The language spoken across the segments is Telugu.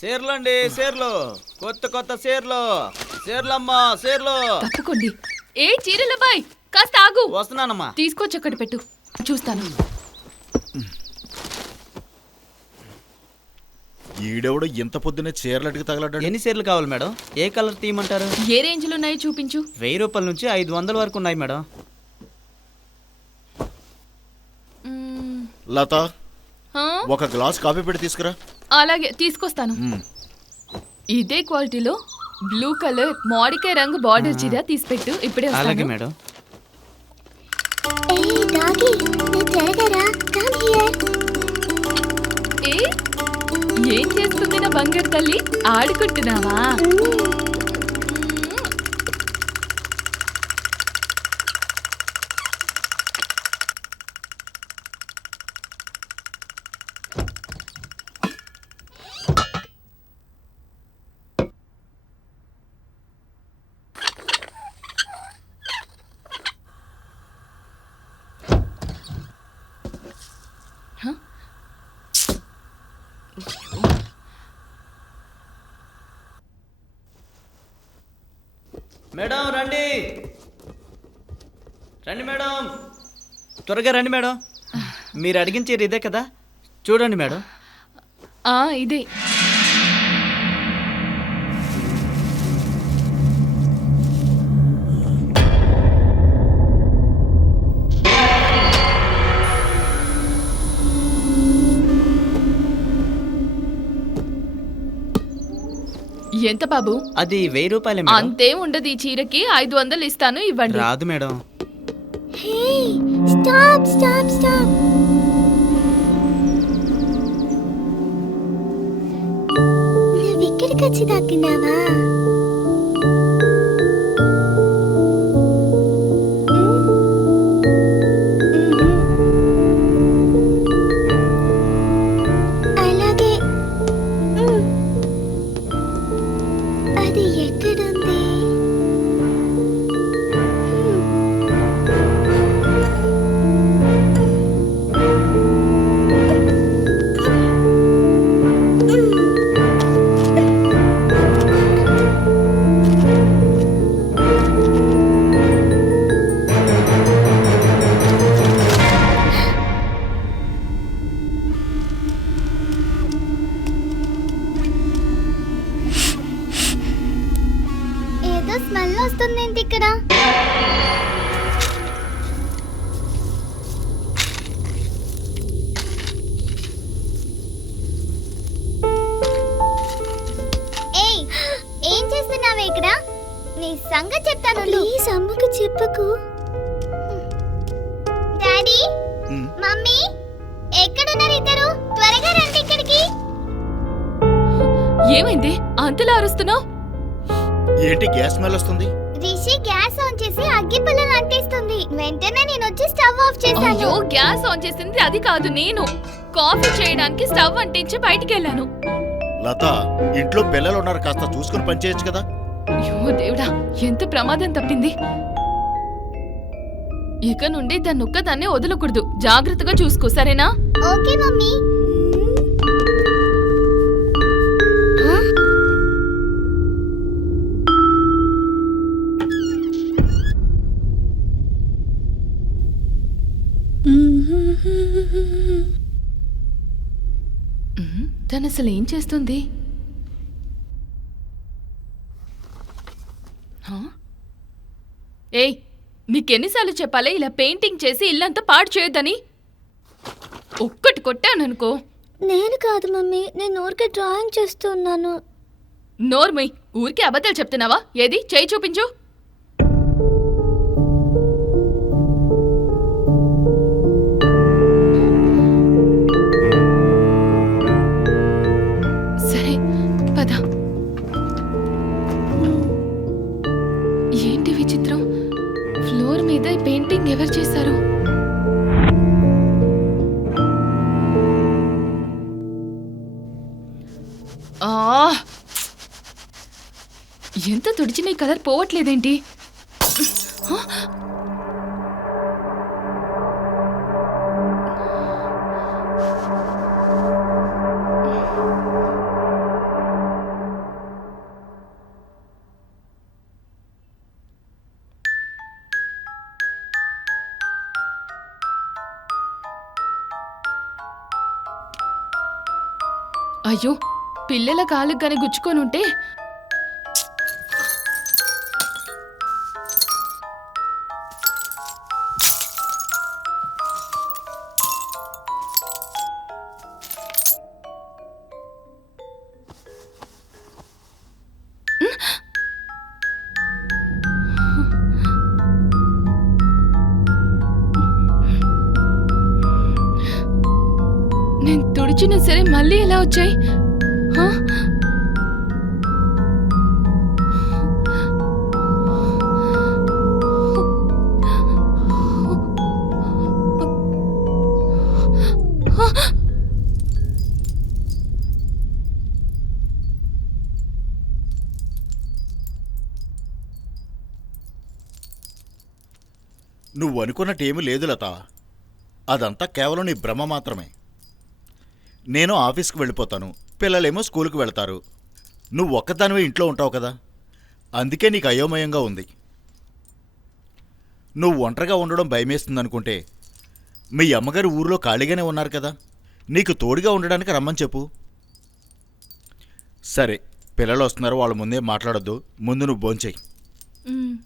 సేర్లండి, సేర్లు, కొత్త కొత్త సేర్లు, సేర్లమ్మా, సేర్లు. తప్పుకోండి. ఏ చీరలబ్బాయ్, కాస్త ఆగు. వస్తున్నానమ్మా. తీసుకొచ్చి అక్కడ పెట్టు, చూస్తాను. ఈడెవడు ఇంత పొద్దునే చీరలటికి తగలడ్డాడు. ఎన్ని సేర్లు కావాలి మేడం? ఏ కలర్ తీయమంటారు? ఏ రేంజ్ లో ఉన్నాయో చూపించు. 1000 రూపాయల నుంచి 500 వరకు ఉన్నాయి మేడం. లత, ఆ? ఒక గ్లాస్ కాఫీ పెట్టి తీసుకురా. అలాగే తీసుకొస్తాను. ఇదే క్వాలిటీలో బ్లూ కలర్ మామిడికాయ రంగు బార్డర్ చీర తీసిపెట్టు, ఇప్పుడే అలాగే వస్తాను. మేడం. ఏ, ఏం చేస్తుంది నా బంగారు తల్లి? ఆడుకుంటున్నావా? మేడం రండి, రండి మేడం, త్వరగా రండి మేడం. మీరు అడిగిన చీర ఇదే కదా, చూడండి మేడం. ఇదే. ఎంత బాబు? అది 1000 రూపాయలే మేడం. అంతే ఉండదు. ఈ చీరకి 500 ఇస్తాను, ఇవ్వండి. రాదు మేడం. ఇక్కడికి వచ్చి దాక్కున్నావా? అలాగే. అది ఎక్కడుంది? ఏదో స్మెల్ వస్తుంది ఇక్కడ. ఏయ్, ఏం చేస్తున్నావే ఇక్కడ? నీ సంగతి చెప్తాను. ప్లీజ్ అమ్మకు చెప్పకు. డాడీ, మమ్మీ, ఎక్కడున్నారు ఇద్దరు? త్వరగా రండి ఇక్కడికి. ఏమైంది అంతలా అరుస్తున్నావు? ఏంటి గ్యాస్ స్మెల్ వస్తుంది? రిషి గ్యాస్ ఆన్ చేసి అగ్గి పుల్లలు అంటిస్తుంది. వెంటనే నేను వచ్చి స్టవ్ ఆఫ్ చేశాను. అయ్యో, గ్యాస్ ఆన్ చేసింది అది కాదు, నేను కాఫీ చేయడానికి స్టవ్ అంటించి బయటికి వెళ్ళాను. లత, ఇంట్లో పిల్లలు ఉన్నారు, కాస్త చూసుకుని పని చేయొచ్చు కదా. అయ్యో దేవుడా, ఎంత ప్రమాదం తప్పింది. ఇక నుండి దాన్ని ఒక్కదాన్నే వదలకూడదు. జాగ్రత్తగా చూసుకో, సరేనా? Okay mummy. తను అసలు ఏం చేస్తుంది? ఏయ్, నీకెన్నిసార్లు చెప్పాలి ఇలా పెయింటింగ్ చేసి ఇల్లంతా పాడు చేయొద్దని? ఒక్కటి కొట్టాననుకో. నేను కాదు మమ్మీ, నేను ఊరికే డ్రాయింగ్ చేస్తున్నాను. నోర్మై, ఊరికే అబద్ధాలు చెప్తున్నావా? ఏది చేయి చూపించు. సరే పద. ఏంటి విచిత్రం? ఫ్లోర్ మీద ఈ పెయింటింగ్ ఎవరు చేశారు? ఎంత తుడిచిన ఈ కలర్ పోవట్లేదేంటి? అయ్యో పిల్లల కాళ్ళకి కానీ గుచ్చుకొని ఉంటే నేను తుడిచినా సరే మళ్ళీ ఎలా వచ్చాయి? హా? నువ్వు అనుకున్నట్టేమీ లేదు లత. అదంతా కేవలం నీ భ్రమ మాత్రమే. నేను ఆఫీస్కి వెళ్ళిపోతాను, పిల్లలేమో స్కూల్కి వెళ్తారు. నువ్వు ఒక్కదానివే ఇంట్లో ఉంటావు కదా, అందుకే నీకు అయోమయంగా ఉంది. నువ్వు ఒంటరిగా ఉండడం భయమేస్తుందనుకుంటే మీ అమ్మగారు ఊరిలో ఖాళీగానే ఉన్నారు కదా, నీకు తోడుగా ఉండడానికి రమ్మని చెప్పు. సరే, పిల్లలు వస్తున్నారు, వాళ్ళ ముందే మాట్లాడొద్దు. ముందు నువ్వు భోంచెయ్యి. మ్.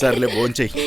సర్లే, భోంచెయ్యి.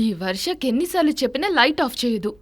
ఈ వర్షకి ఎన్నిసార్లు చెప్పినా లైట్ ఆఫ్ చేయదు.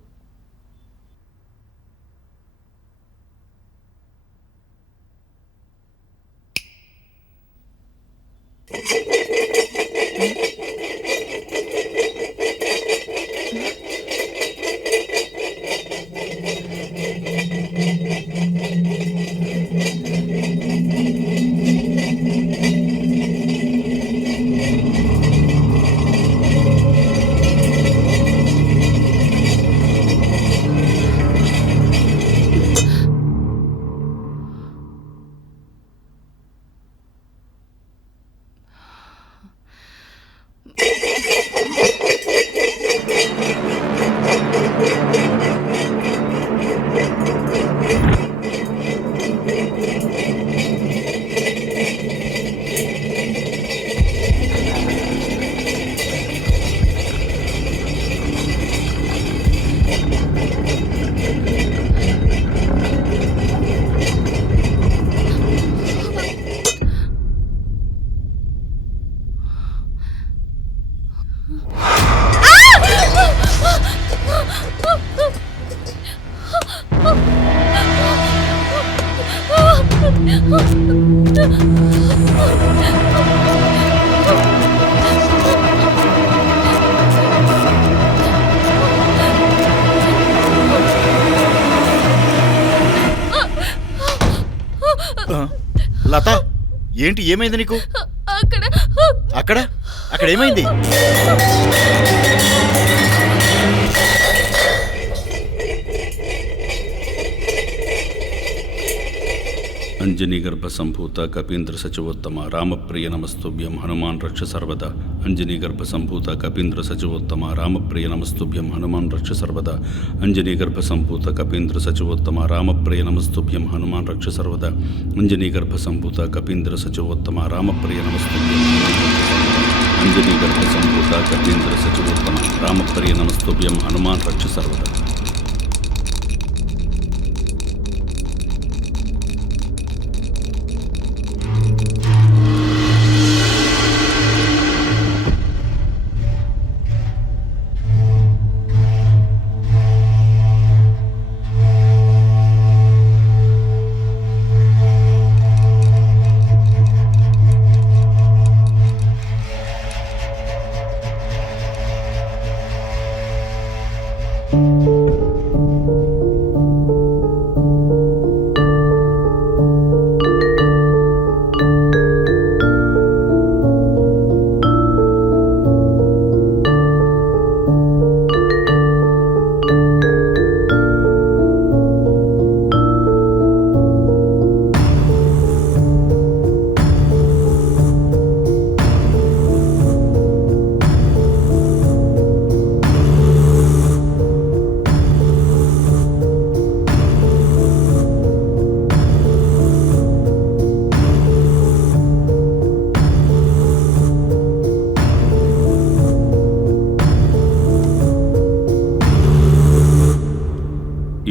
లత, ఏంటి, ఏమైంది నీకు? అక్కడ అక్కడ అక్కడ ఏమైంది? अंजनीगर्भ संभूत कपींद्र सचिवोत्तम रामप्रिय नमस्तुभ्यं हनुमान रक्ष सर्वदा। अंजनीगर्भ संभूत कपींद्र सचिवोत्तम रामप्रिय नमस्तुभ्यं हनुमान रक्ष सर्वदा। अंजनीगर्भ संभूत कपींद्र सचिवोत्तम रामप्रिय नमस्तुभ्यं हनुमान रक्ष सर्वदा। अंजनीगर्भ संभूत कपींद्र सचिवोत्तम रामप्रिय नमस्तुभ्यं अंजनीगर्भ संभूत कपींद्र सचिवोत्तम रामप्रिय नमस्तुभ्यं हनुमान रक्ष सर्वदा।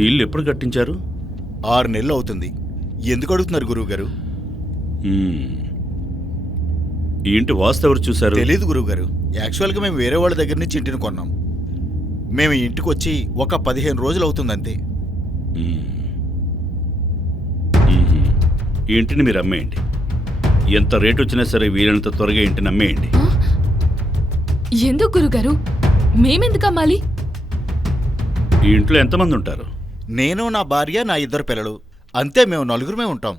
ఇల్లు ఎప్పుడు కట్టించారు? 6 నెలలు అవుతుంది. ఎందుకు అడుగుతున్నారు గురువుగారు? ఈ ఇంటి వాస్తు ఎవరు చూశారు? తెలీదు గురువుగారు. యాక్చువల్గా మేము వేరే వాళ్ళ దగ్గర నుంచి ఇంటిని కొన్నాం. మేము ఈ ఇంటికి వచ్చి ఒక 15 రోజులు అవుతుంది అంతే. ఈ ఇంటిని మీరు అమ్మేయండి. ఎంత రేటు వచ్చినా సరే వీలైనంత త్వరగా ఇంటిని అమ్మేయండి. ఎందుకు గురుగారు? మేమెందుకు అమ్మాలి? ఈ ఇంట్లో ఎంతమంది ఉంటారు? నేను, నా భార్య, నా 2 పిల్లలు, అంతే. మేము 4 ఉంటాం.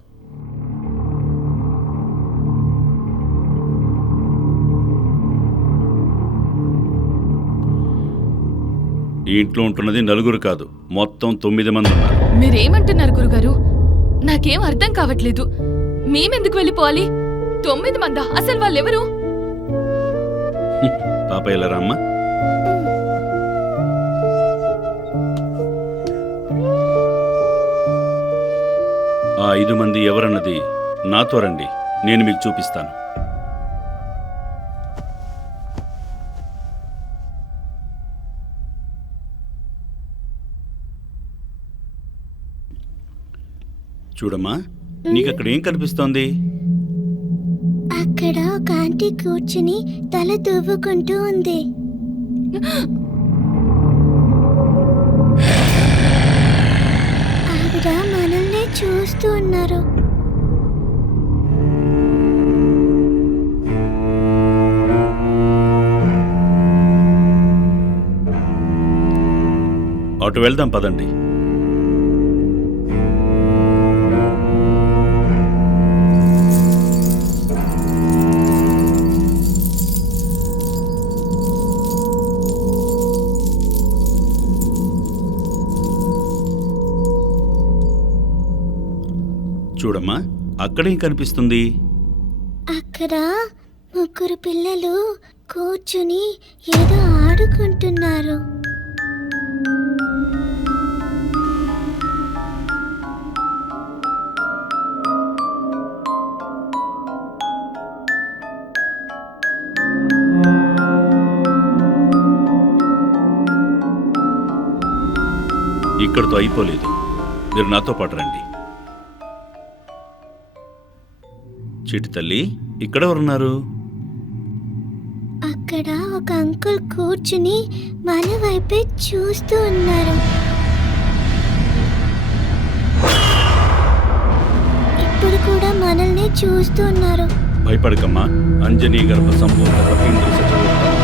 ఈ ఇంట్లో ఉంటున్నది 4 కాదు, మొత్తం 9 మంది ఉన్నారు. మీరేమంటున్నారు గురుగారు? నాకేం అర్థం కావట్లేదు. మేమెందుకు వెళ్ళిపోవాలి? 9 మందా? అసలు వాళ్ళెవరు? పాప ఎలా రామ్మా? ఆ 5 మంది ఎవరన్నది నాతో రండి, నేను మీకు చూపిస్తాను. చూడమ్మా, నీకు అక్కడ ఏం కనిపిస్తోంది? అక్కడ ఒక ఆంటీ కూర్చుని తల దువ్వుకుంటూ ఉంది. ఆవిడ మనల్ని చూస్తూ ఉన్నారు. అటు వెళ్దాం పదండి. చూడమ్మా, అక్కడేం కనిపిస్తుంది? అక్కడ 3 పిల్లలు కూర్చుని ఏదో ఆడుకుంటున్నారు. ఇక్కడితో అయిపోలేదు, మీరు నాతో పాటు రండి. చిటి తల్లి, ఇక్కడెవరున్నారు? అక్కడ ఒక అంకుల్ కూర్చుని మన వైపే చూస్తూ ఉన్నారు. ఇప్పుడు కూడా మనల్ని చూస్తూ ఉన్నారు. భయపడకమ్మా. అంజనీ గర్భ సంభూత కపీంద్ర సచవోత్తమ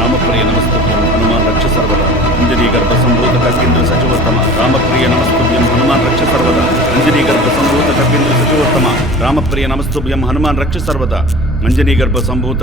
రామప్రియ నమస్తుభ్యం హనుమాన్ రక్ష సర్వదా. అంజనీ గర్భ సంభూత కపీంద్ర సచవోత్తమ రామప్రియ నమస్తుభ్యం హనుమాన్ రక్ష సర్వదా. అంజనీ గర్భ సంభూత కపీంద్ర సచవోత్తమ రామప్రియ నమస్తుభ్యం హనుమాన్ రక్ష సర్వదా. అంజనీ గర్భ సంభూత